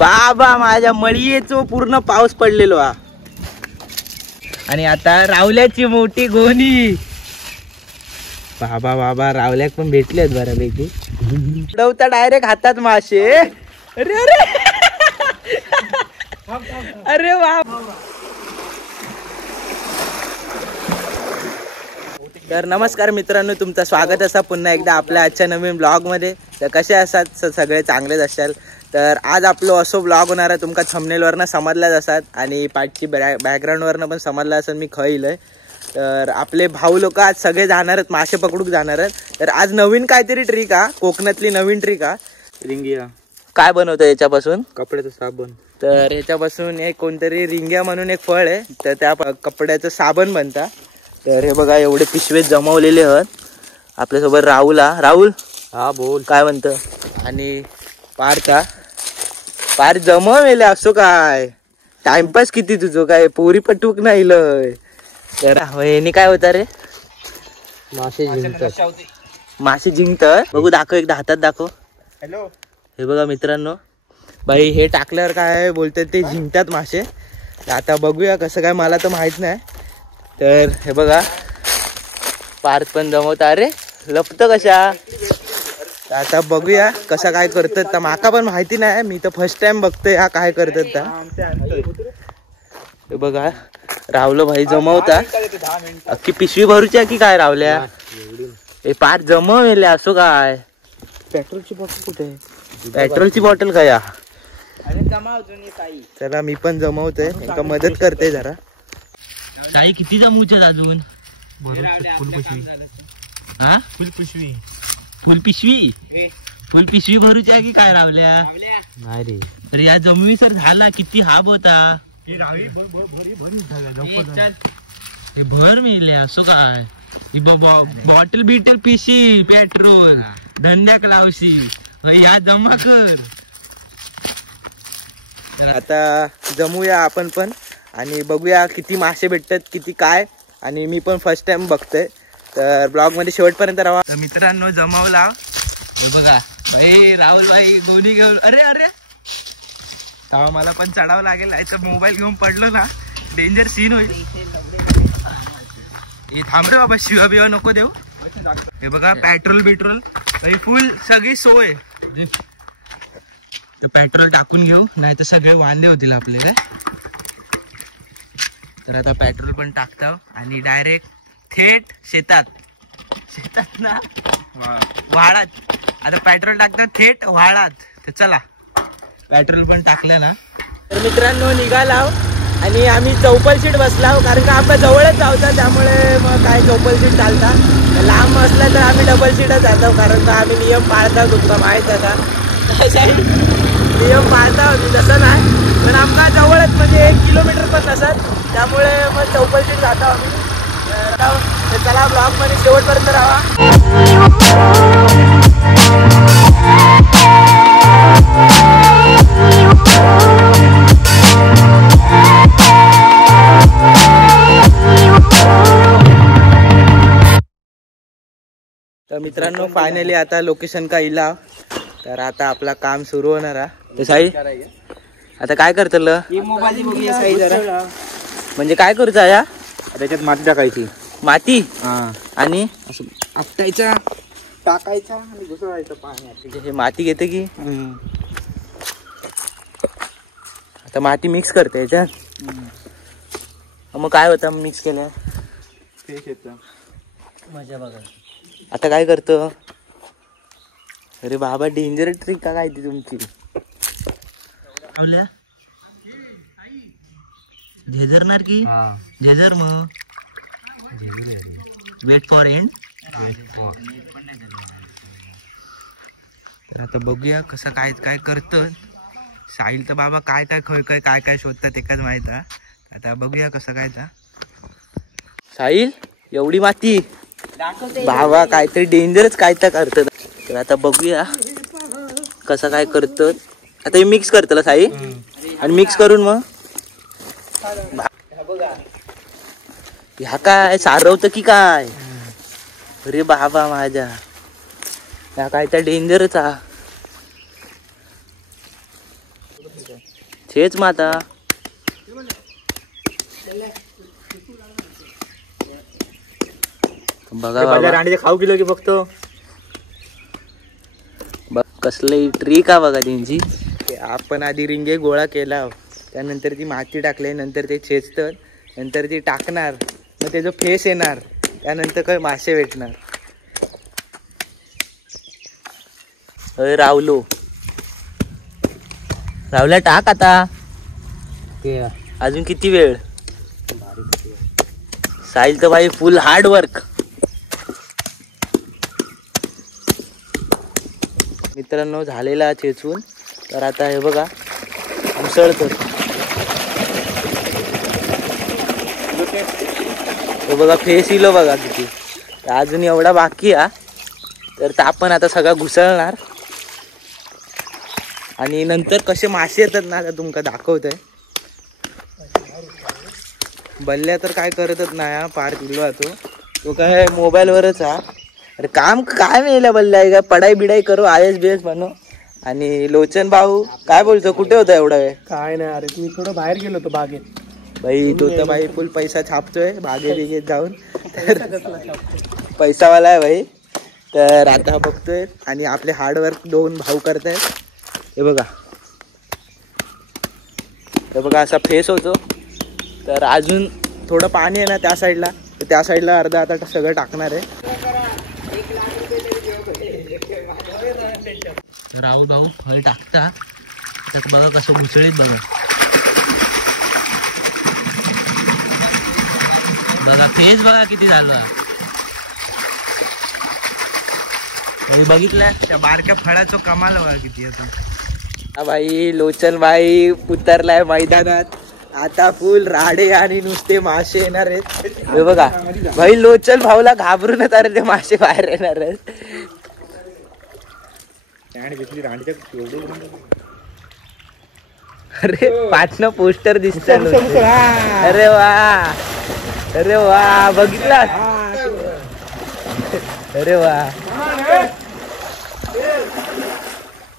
बाबा माझ्या मळीयेचो पूर्ण पाऊस पडलेलो हा. आणि आता रावल्याची मोठी गोणी. बाबा बाबा रावल्याक पण भेटलेत बऱ्यापैकी. उडवता डायरेक्ट हातात मासे. अरे अरे अरे वा. तर नमस्कार मित्रांनो, तुमचं स्वागत असा पुन्हा एकदा आपल्या आजच्या नवीन ब्लॉग मध्ये. तर कसे असात सगळे, चांगलेच असाल. तर आज आपलो असो ब्लॉग होणार आहे, तुमका थंबनेलवरनं समजलाच असात आणि पाठची बॅकग्राऊंडवरनं पण समजला असेल मी खइलय. तर आपले भाऊ लोक आज सगळे जाणार आहेत, मासे पकडूक जाणार आहेत. तर आज नवीन काहीतरी ट्रिक हा, कोकणातली नवीन ट्रिक हा. रिंगिया काय बनवतं याच्यापासून? कपड्याचं साबण. तर याच्यापासून एक कोणतरी रिंग्या म्हणून एक फळ आहे, तर त्या कपड्याचं साबण बनता. तर हे बघा एवढे पिशवे जमवलेले आहेत. आपल्यासोबत राहुल हा बोल काय म्हणतं. आणि पार जमवले असो काय टाइमपास किती तुझं काय पोरी पटूक नाही लय. तर यांनी काय होता रे? मासे जिंकतात. बघू दाखव, एकदा हातात दाखव. हॅलो हे बघा मित्रांनो, बाई हे टाकल्यावर काय बोलतात ते जिंकतात मासे. आता बघूया कसं काय, मला तर माहित नाही. तर हे बघा पार्थ पण जमवता. अरे लपत कशा. आता बघूया कसं काय करतात. तर माका पण माहिती नाही, मी तर फर्स्ट टाइम बघतोय हा काय करतात. हे बघा रावलं भाई जमवता. अख्खी पिशवी भरूच्या की काय रावल्या. हे पार जमवले असो काय. पेट्रोलची बॉटल कुठे? पेट्रोलची बॉटल काय? चला मी पण जमवतोय, एका मदत करते जरा. काही किती जमूच्यात अजून? फुल पिशवी भरूच्या की काय रावल्या? नाही रे. तर या जमवी सर झाला किती हाब होता. भर मिळले असो काय. बॉटल बिटल पिशी पेट्रोल धंद्याक लावशी या जमा कर. आता जमूया आपण पण आणि बघूया किती मासे भेटतात किती काय. आणि मी पण फर्स्ट टाइम बघतोय, तर ब्लॉग मध्ये शेवटपर्यंत राहा. तर मित्रांनो जमावला हे बघा भाई, राहुल भाई गोणी घेऊन. अरे अरे तेव्हा मला पण चढावं लागेल, तर मोबाईल घेऊन पडलो ना डेंजर सीन होईल. हे थांब रे बाबा, शिवा बिवा नको देऊ. हे बघा पेट्रोल बिट्रोल फुल सगळी सोय. पेट्रोल टाकून घेऊ, नाही तर सगळे वांदे होतील आपले. तर आता पेट्रोल पण टाकतो आणि डायरेक्ट थेट शेतात ना व्हाळात. आता पेट्रोल टाकतात थेट व्हाळात. तर चला पेट्रोल पण टाकलं ना. तर मित्रांनो निघाला आणि आम्ही चौपल सीट बसला, कारण का आपल्या जवळच जावता, त्यामुळे मग काय चौपल सीट चालता. लांब असला तर आम्ही डबल सीटच जातो, कारण का आम्ही नियम पाळता. तुमचा माहीत आहे का नियम पाळता होती, तसं नाही. पण आमका जवळच म्हणजे 1 किलोमीटर पण नसत, त्यामुळे मग चौपल सीट जातो आम्ही. तर चला ब्लॉग मध्ये शेवटपर्यंत राहा. तर मित्रांनो फायनली आता लोकेशन का इला. तर आता आपला काम सुरू होणार आहे. साई आता काय करतल? म्हणजे काय करूचा या? त्याच्यात माती टाकायची. माती आणि आपटायचा टाकायचा आणि घुसळायचं पाण्यात. हे माती घेते की आता माती मिक्स करते याच्यात. मग काय होतं मिक्स केल्या? फ्रेश येतं, मजा बघा. आता काय करतो? अरे बाबा डेंजर ट्रिक का काय ती तुमची. झेजरणार की झेजर. मग वेट फॉर एंड. आता बघूया कसं काय काय करतं साहिल. तर बाबा काय काय शोधतात एकाच माहित आहे. आता बघूया कसं काय. साहिल एवढी माती बाबा काहीतरी डेंजरच काय तर करतात. तर आता बघूया कसं काय करतं. आता हे मिक्स करतलं साहिल आणि मिक्स करून मग ह्या काय सारवतं की काय. अरे बाबा माझ्या ह्या काय तर डेंजरच हा. तेच मग आता बघा बाबा रांडीचे खाऊ किलो की फक्त बघ कसली ट्रिक आहे बघा त्यांची. आपण आधी रिंगे गोळा केला, त्यानंतर ती माती टाकली, नंतर ते छेचतं, नंतर ती टाकणार, मग त्याचं फेस येणार, त्यानंतर काय मासे भेटणार. अरे रावलो रावल्या टाक आता. अजून किती वेळ. साहिल तर भाई फुल हार्ड वर्क. मित्रांनो झालेला चेचून, तर आता हे बघा उसळतो. हे बघा फेस इलो बघा किती. अजून एवढा बाकी आहे, तर आपण आता सगळा घुसळणार आणि नंतर कसे मासे येतात ना आता तुमका दाखवतोय. बल्ल्या तर काय करतच नाही हा, पार किलो तो काय मोबाईलवरच हा. अरे काम काय मिळालं बल्ल्या, काय पडाई बिडाई करू, आयएस बीएस बनव. आणि लोचन भाऊ काय बोलतो, कुठे होता एवढा वेळ. काय नाही अरे, मी थोडं बाहेर गेलो होतो बागेत. भाई तो तर भाई फुल पैसा छापतोय बागे बिगेत जाऊन, पैसावाला आहे भाई. तर आता बघतोय आणि आपले हार्डवर्क दोन भाऊ करतायत. हे बघा हे बघा असा फेस होतो. तर अजून थोडं पाणी आहे ना त्या साईडला, तर त्या साईडला अर्धा आता सगळं टाकणार आहे. राहुल भाऊ हळ टाकता, तर बघा कसं घुसळीत बघा. बघा फेस बघा किती झालं. बघितलं त्या बारक्या फळाचं कमाल बघा किती होतं. भाई लोचन भाई उतरलाय मैदानात. आता फुल राडे आणि नुसते मासे येणार आहेत. हे बघा भाई लोचन भाऊला घाबरूनच अरे ते मासे बाहेर येणार आहेत. अरे पाचनं पोस्टर दिसत. अरे वा अरे वा बघितला. अरे वा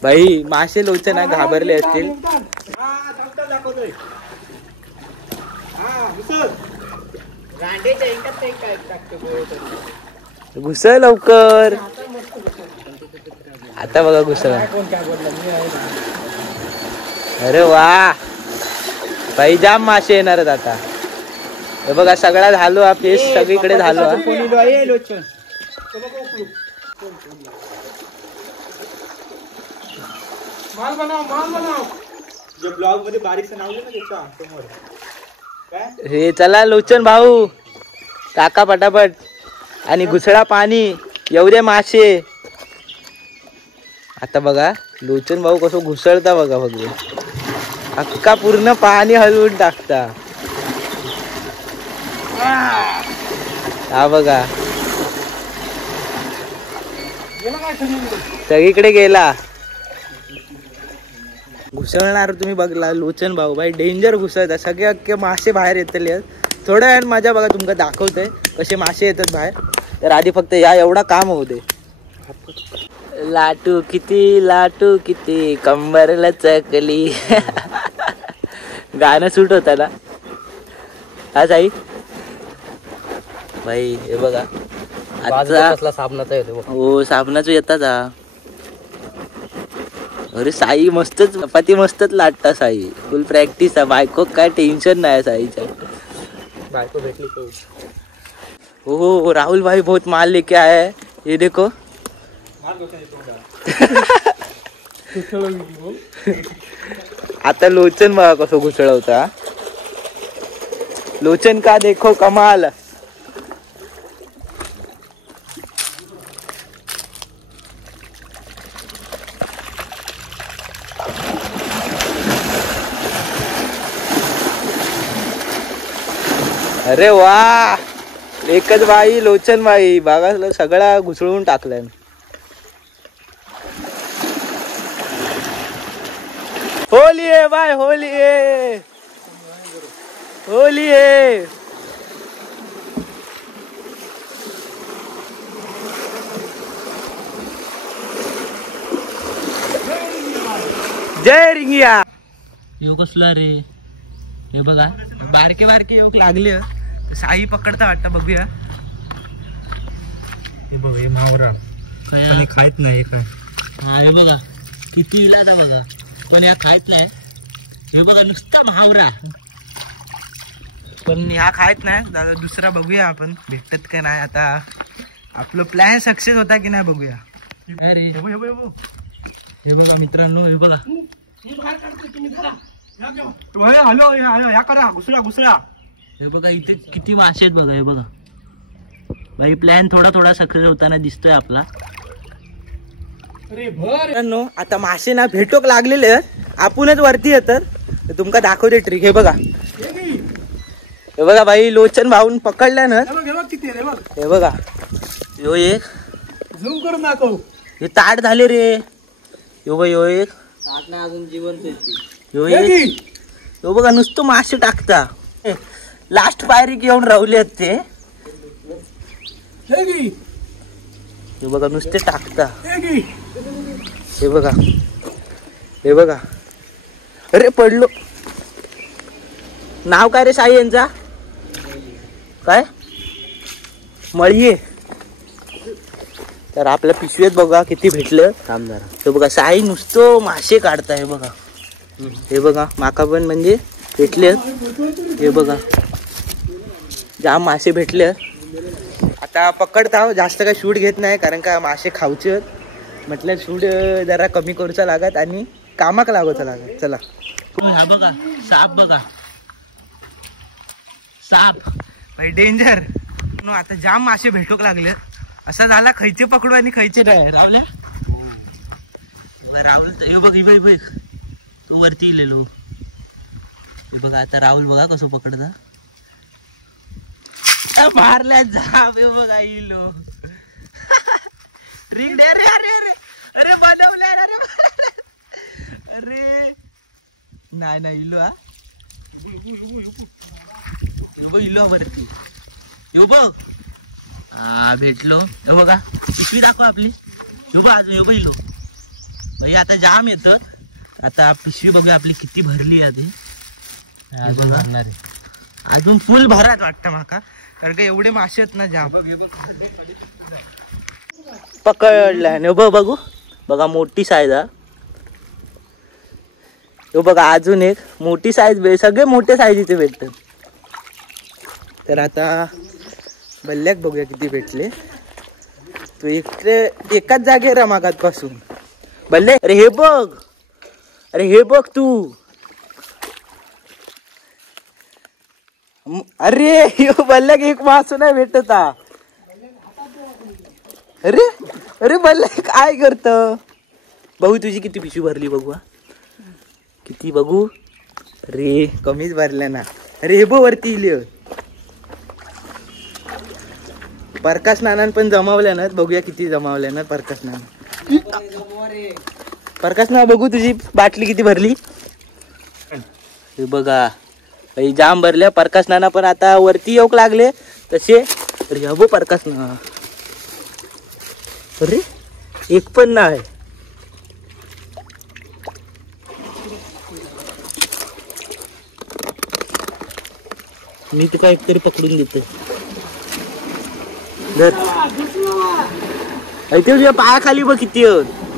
भाई मासे लोचना घाबरले असतील. घुसळ लवकर. आता बघा घुसळ. अरे वा भाई जाम मासे येणार आहेत आता. हे बघा सगळा झालो हा फेस सगळीकडे झालो. माल बनाव जे ब्लॉग मध्ये बारीकचं नाव ना त्याच्या समोर. हे चला लोचन भाऊ टाका पटापट आणि घुसळा पाणी एवढे मासे. आता बघा लोचन भाऊ कसं घुसळता बघा. बघ अख्खा पूर्ण पाणी हलवून टाकता. हा बघा सगळीकडे गेला. घुसळणार तुम्ही बघला लोचन भाऊ भाई डेंजर घुसळतात. सगळे अख्खे मासे बाहेर येतले. थोड्या वेळ माझ्या बघा तुमका दाखवतोय कसे मासे येतात बाहेर. तर आधी फक्त या एवढा काम होऊ दे. लाटू किती कंबरला चकली. गाणं सूट होता ना हा साई भाई. हे बघा आता साबणाचा येतो. हो साबणाचा येतात हा. अरे साई मस्तच चपाती मस्तच लाटता साई. फुल प्रॅक्टिस आहे. बायको काय टेन्शन नाही साईच्या. बायको भेटली तो. हो राहुल भाई बहुत माल लेके आया है. ये देखो आता लोचन बघा कसं घुसळवता. लोचन का देखो कमाल. अरे वा एकच बाई लोचन बाई बघा सगळा घुसळून टाकलाय. होली आहे बाय होली आहे होली आहे. जय रिंगिया. येऊ कसला रे, हे बघा बारके बारके येऊ लागले. साई पकडता वाटतं, बघूया. हे बघ, हे मावरा पण खायत नाही काय. हा हे बघा किती इलाज आहे बघा, पण या खायत नाही. हे बघा नुसता महावरा, पण ह्या खायत नाही. दादा दुसरा बघूया आपण भेटत का नाही. आता आपलं प्लॅन सक्सेस होता की नाही बघूया. हे बघा मित्रांनो, हे बघा हॅलो ह्या करा घुसळा. हे बघा इथे किती मासे आहेत बघा. हे बघा भाई, प्लॅन थोडा सक्सेस होताना दिसतोय आपला. मित्रांनो आता मासे ना भेटोक लागलेले आहेत, आपणच वरती येतात. तुमका दाखवते ट्रिक. हे बघा, हे बघा भाई, लोचन भाऊन पकडल्या ना. हे बघा, यो एक झूम करून दाखव. हे ताट झाले रे. यो एक अजून जिवंत. यो बघा नुसतं मासे टाकता. लास्ट पायरी घेऊन राहुले आहेत ते. हे बघा नुसते टाकता. हे बघा, हे बघा. अरे पडलो. नाव काय रे साई यांचा? काय मळीये. तर आपल्या पिशवीत बघा किती भेटलं. हे बघा साई नुसतं मासे काढता. हे बघा, हे बघा माका पण म्हणजे भेटले. हे बघा जाम मासे भेटले. आता पकडता, जास्त काय शूट घेत नाही कारण का मासे खाऊचे म्हटलं. शूट जरा कमी करूचा लागत आणि कामाक लागवचा लागत. चला. हा बघा साप, बघा साप भाई डेंजर. आता जाम मासे भेटूक लागले. असा झाला खैचे पकडू आणि खैचे नाही. राहुल्या राहुल, हे बघ ही बघ तो वरती इलेलो. हे बघा आता राहुल बघा कसं पकडता. मारल्या जाम. हे बघा इलो ट्रिक दे रे. अरे अरे अरे बनवल्या. अरे नाही इलो. हा इलो वरती. यो बघ, हा भेटलो. हे बघा पिशवी दाखव आपली. यो बघ यो बघ इलो भाई. आता जाम येत. आता पिशवी बघूया आपली किती भरली आहे. अजून फुल भरात वाटतं माका, कारण का एवढे मासे आहेत ना जाम. पकडल्या. बघू बघा मोठी साईज. हा यो बघा अजून एक मोठी साईज. सगळे मोठे साईज इथे भेटतात. तर आता बल्ल्याक बघूया किती भेटले. तू एकाच जागे रमागात पासून बल्ले. अरे हे बघ, अरे हे बघ तू. अरे यो बल्ल्याक एक मासू नाही भेटत. अरे अरे बल्ल्या काय करत. बघू तुझी किती पिशवी भरली बघू. किती बघू. अरे कमीच भरल्या ना. अरे हे बघ वरती इले. प्रकाश नानान पण जमावल्या ना. बघूया किती जमावल्या ना प्रकाश नाना. प्रकाश नाना बघू तुझी बाटली किती भरली. हे बघा जाम भरल्या. प्रकाश नाना पण आता वरती येऊक लागले तसे. अरे अबो प्रकाश नाना. अरे एक पण नाही. मी तुका एकतरी पकडून देते. धर. इथे तुझ्या पायाखाली बघ किती.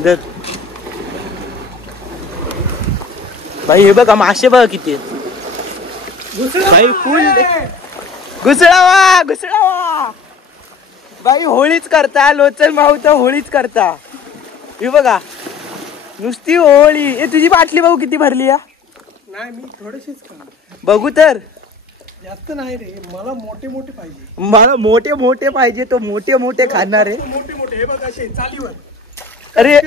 धर भाई. हे बघा मासे बघा किती भाई. फुल घुसळावा भाई. होळीच करता. लोचन भाऊ तर होळीच करता. हे बघा नुसती होळी. हे तुझी बाटली बघू किती भरली. या नाही मी थोडेसेच बघू तर. जास्त नाही रे, मला मोठे मोठे पाहिजे. मला मोठे मोठे पाहिजे. तो मोठे मोठे खाणार आहे. मोठे मोठे हे बघ असे चालीवर. अरे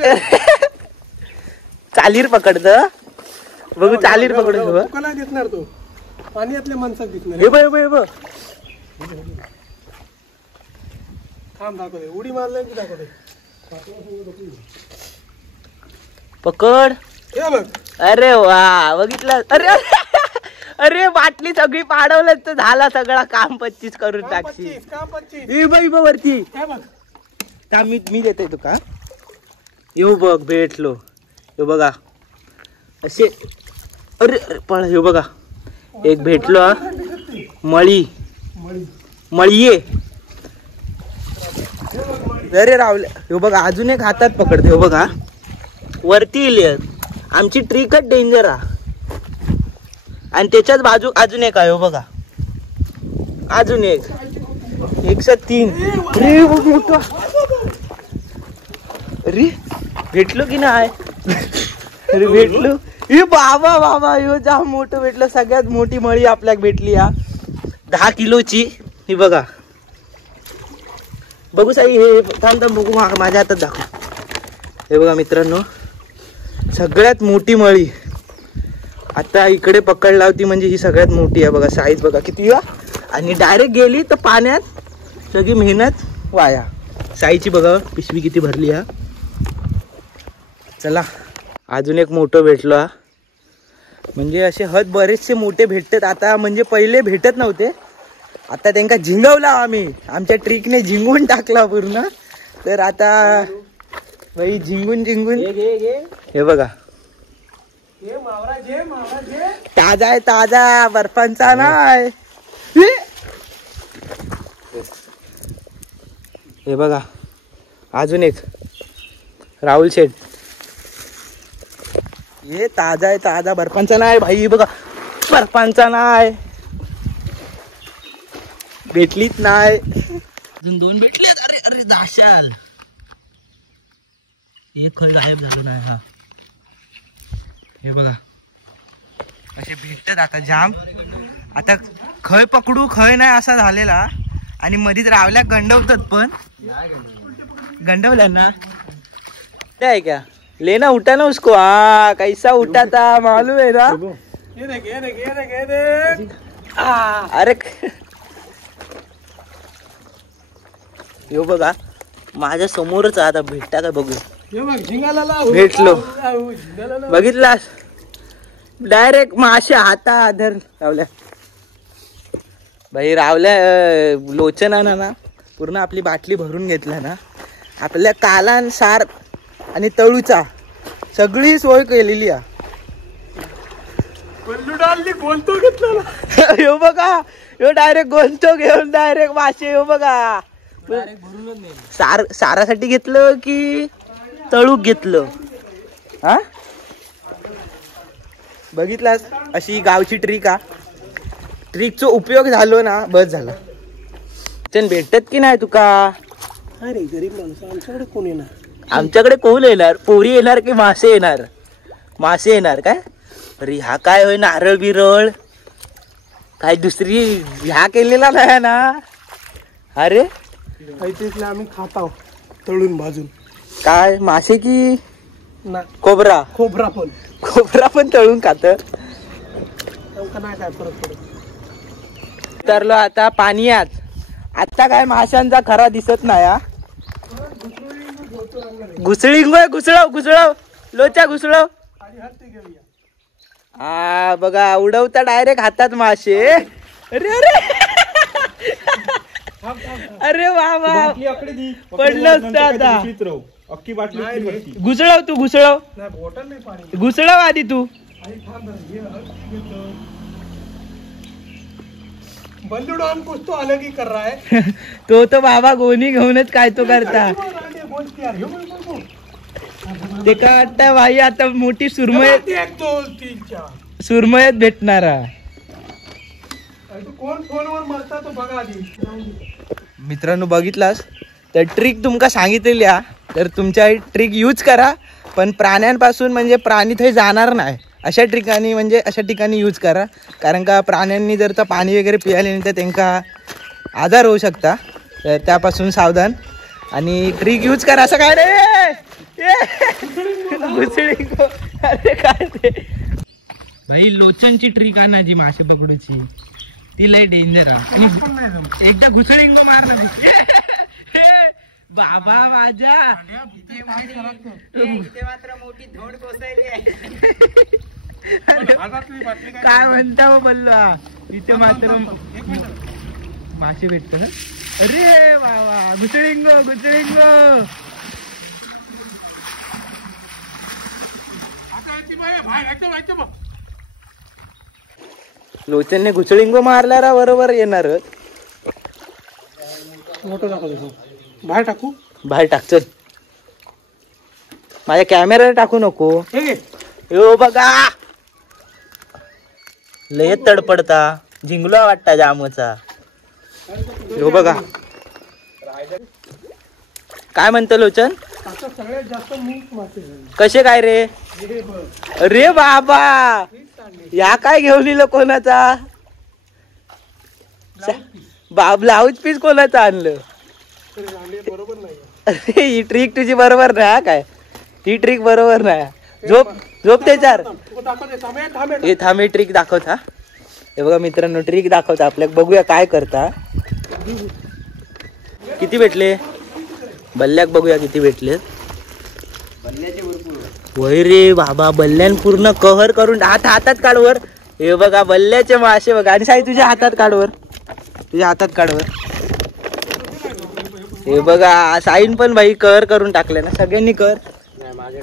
चालीर पकडत बघू. चालीर पकडून तुका नाही दिसणार तो. पाण्यातल्या माणसात दिसणार. हे बघ थांब दाखवते. उडी मारल्या की दाखवते. पकड. हे बघ. अरे वा बघितलं. अरे अरे बाटली सगळी पाडवलं तर झाला सगळा. काम 25 करून टाकशी. वरती का मी देते तुका. येऊ बघ भेटलो. हे बघा असे अरे अरे पळ, हे बघा एक भेटलो हा. मळी मळीये. अरे रावले, हे बघा अजून एक हातात पकडते. हे बघा वरती येईल. आमची ट्रिकच डेंजर हा. आणि त्याच्याच बाजू अजून एक आहे. हो बघा अजून एक 103. अरे मोठा. अरे भेटलो की नाही. अरे भेटलो. हे बाबा बाबा ह्यो जाम मोठं भेटलं. सगळ्यात मोठी मळी आपल्याक भेटली या 10 किलोची. ही बघा बघू साई. हे थांब थांब बघू माझ्या हातात दाखव. हे बघा मित्रांनो सगळ्यात मोठी मळी आता इकडे पकडला होती. म्हणजे ही सगळ्यात मोठी आहे. बघा साईज बघा किती आहे. आणि डायरेक्ट गेली तर पाण्यात सगळी मेहनत वाया. साईची बघा पिशवी किती भरली हा. चला अजून एक मोठं भेटलो हा. म्हणजे असे हद बरेचसे मोठे भेटतात आता. म्हणजे पहिले भेटत नव्हते. आता त्यांना झिंगवला आम्ही. आमच्या ट्रिकने झिंगून टाकला पूर्ण. तर आता भाई झिंगून हे बघा ताजा आहे. ताजा बर्फांचा नाही. हे बघा अजून एक राहुल शेठ. हे ताजा आहे. ताजा बर्फांचा नाही भाई. बघा बर्फांचा नाही. भेटलीच नाही. अजून 2 भेटले. अरे अरे दाशाल. एक खय गायब झालो नाही हा. हे बघा असे भेटतात आता जाम. आता खय पकडू खय नाही असा झालेला. आणि मधीच रावल्या गंडवतात पण. गंडवल्या ना ते आहे क्या. लेना उठा ना उसको. हाँ कैसा उठा था मालूम है ना. अरे यो बघा माझ्या समोरच आता भेटता का बघू. भेटलो. बघितलास डायरेक्ट मासे हाता धर रावल्या. भाई रावल्या लोचना ना पूर्ण आपली बाटली भरून घेतला ना. आपल्या कालान सार आणि तळूचा सगळी सोय केलेली आहे. गोंतो घेतला. यो बघा यो डायरेक्ट गोंतो घेऊन डायरेक्ट मासे. यो बघा सारासाठी घेतलं की तळूक घेतलं हा. बघितलास अशी गावची ट्रिक हा. ट्रिकचा उपयोग झालो ना बस झाला. भेटत की नाही तुका. अरे गरीब माणूस आमच्याकडे कोण येणार. आमच्याकडे कोण येणार. पोरी येणार की मासे येणार. मासे येणार काय. अरे हा काय होय नारळ बिरळ काय दुसरी ह्या केलेला नाही ना. अरे आम्ही खात आहोत तळून भाजून. काय मासे की ना खोबरा. खोबरा पण तळून खात. नाही काय फरक पडत. उतरलो आता पाण्यात. आता काय माशांचा खरा दिसत नाही हा. घुसळव लोचा घुसळव. हा बघा उडवता डायरेक्ट हातात मासे. अरे अरे अरे वा वा पडलं आता. घुसळव तू घुसळव आधी तू. बल्लूडान कुछ तो अलग ही कर रहा है. तो बाबा गोणी घेऊनच काय तो करता. ते काय वाटतं भाई आता मोठी सुरमयत भेटणार. कोण फोनवर मरता तो बघा आधी. मित्रांनो बघितलास तर ट्रिक तुमका सांगितलेली हा. तर तुमच्या ट्रिक यूज करा. पण प्राण्यांपासून म्हणजे प्राणी थंय जाणार नाही अशा ठिकाणी म्हणजे अशा ठिकाणी यूज करा. कारण का प्राण्यांनी जर तर पाणी वगैरे पियाले नाही तर त्यांना आजार होऊ शकता. तर त्यापासून सावधान आणि ट्रिक यूज करा. असं काय रे अरे काय ते भाई लोचनची ट्रिक आहे ना जी मासे पकडूची ती लय डेंजर आहे. एकदा घुसळी मार बाबा माझ्या इथे मात्र मोठी धोंड कोसळली आहे. काय म्हणता बल्लू इथे मात्र मासे भेटत ना. अरे वा घुसळिंग लोचनने घुचळिंग मारला बरोबर येणार. मोठं दाखवतो बाहेर टाकू. बाहेर टाक चल. माझ्या कॅमेरा टाकू नको. हे घे. यो बघा लय तडपडता जिंकलो वाटता जामचा. यो बघा काय म्हणतो लोचन. आता सगळ्यात जास्त मीठ मासे झाले. कसे काय रे. हे बघ. अरे बाबा या काय घेऊन इलो कोणाचा. ब्लाऊज पीस कोणाचं आणलं. बरोबर नाही. अरे ही ट्रिक तुझी बरोबर नाही. हा काय ही ट्रिक बरोबर नाही. झोप झोप त्याच्यावर. हे थांबे ट्रिक दाखवता. हे बघा मित्रांनो ट्रिक दाखवता आपल्याला. बघूया काय करता. किती भेटले बल्ल्याक. बघूया किती भेटले. वय रे बाबा बल्ल्यान पूर्ण कव्हर करून हातात काढवर. हे बघा बल्ल्याचे मासे बघा. आणि साई तुझ्या हातात काढवर. तुझ्या हातात काढवर. हे बघा साईन पण भाई कव्हर करून टाकले ना सगळ्यांनी. कर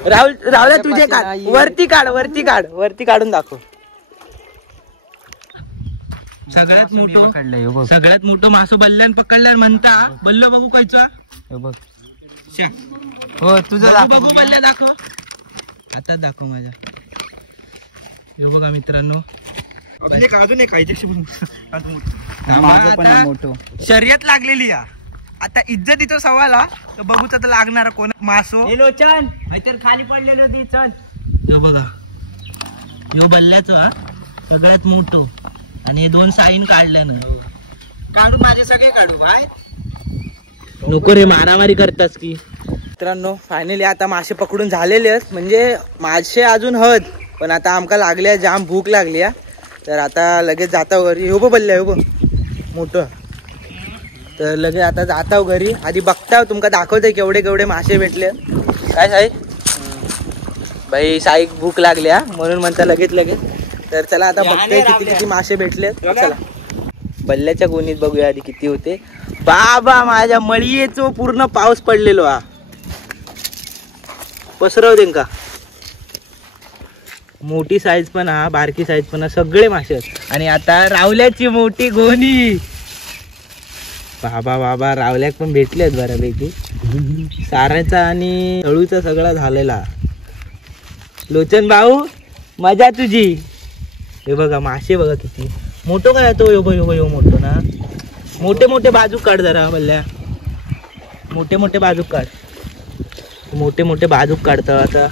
राहुल तुझे काढ. वरती काढ वरती काढ. वरती काढून दाखव. सगळ्यात मोठं मासो बल्ल्यान पकडल्यान म्हणता. बल्लो बघू कायचा. हो तुझं बघू बल्ल्या दाखव. हातात दाखव माझ्या. हे बघा मित्रांनो अजून एक माझं पण मोठं शर्यत लागलेली या. आता इज्जत इथं सवाला तर बघू तर लागणार कोण मासो. लोचन खाली पडलेलो ती चल. यो बघा यो बल्ल्याचं हा सगळ्यात मोठं. आणि हे 2 साईन काढल्यानं. काढून माझे सगळे काढू बाय. नको रे मारामारी करतास की. मित्रांनो फायनली आता मासे पकडून झालेले आहेत. म्हणजे मासे अजून हद पण आता आमका लागल्या जाम भूक लागली. तर आता लगेच जाता घरी. हो बल्ल्या हो मोठं. तर लगेच आता जाता घरी. आधी बघता तुमका दाखवतोय केवढे केवढे मासे भेटले. काय साई भाई साई भूक लागल्या म्हणून म्हणता लगेच. तर चला आता बघतोय किती किती मासे भेटले. चला बल्ल्याच्या गोणीत बघूया आधी किती होते. बाबा माझ्या मळीयेचो पूर्ण पाऊस पडलेलो हा. पसरव दे का. मोठी साईज पण हा बारकी साईज पण सगळे मासे. आणि आता रावल्याची मोठी गोणी. बाबा रावल्याक पण भेटले आहेत बऱ्यापैकी. साऱ्याचा आणि तळूचा सगळा झालेला. लोचन भाऊ मजा तुझी. हे बघा मासे बघा किती मोठं काय तो. यो मोठं ना. मोठे मोठे बाजूक काढ जरा बल्ल्या. मोठे मोठे बाजूक काढ. मोठे मोठे बाजूक काढतो आता.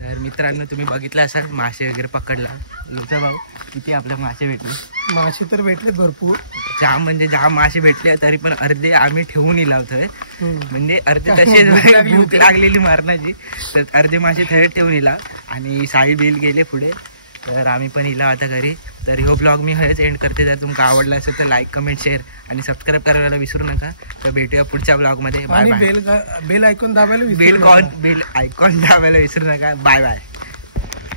तर मित्रांनो तुम्ही बघितलं असाल मासे वगैरे पकडला. लोचा भाऊ किती आपल्या मासे भेटले. मासे तर भेटले भरपूर. जाम म्हणजे जाम मासे भेटले. तरी पण अर्धे आम्ही ठेवून लावतोय. म्हणजे अर्धे तसेच भूक लागलेली मारण्याची. तर अर्धे मासे थेट ठेवून इला. आणि साई बिल गेले पुढे. तर आम्ही पण इला आता घरी. तर ह्यो ब्लॉग मी हेच एंड करते. जर तुमका आवडला असेल तर लाईक कमेंट शेअर आणि सबस्क्राईब करायला विसरू नका. तर भेटूया पुढच्या ब्लॉग मध्ये. Bye bye. बेल आयकॉन दाबायला बेल आयकॉन दाबायला विसरू नका. Bye bye.